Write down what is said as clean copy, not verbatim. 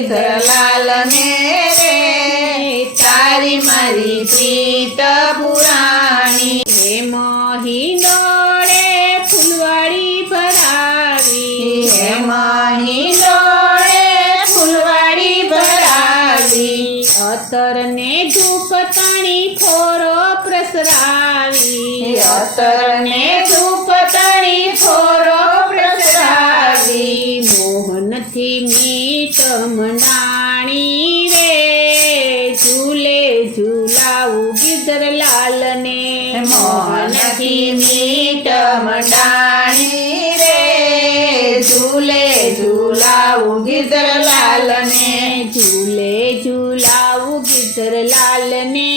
ગિરધરલાલ ને રે તારી મારી પ્રીત પુરાણી હે મહિનોળે ફૂલવાડી ભરાવી હે મહિનોળે ફૂલવાડી ભરાવી અતરને ધૂપ તાણી ફોરો પ્રસરાવી અતરને ધૂપ તણી ફોરો પ્રસરાવી મોહનથી મીઠ મંડાણી રે ઝૂલે ઝૂલાવું ગિરધરલાલને મોહનથી મીઠ મંડાણી રે ઝૂલે ઝૂલાવું ગિરધરલાલ ને ઝૂલે ઝૂલાવું ગિરધરલાલને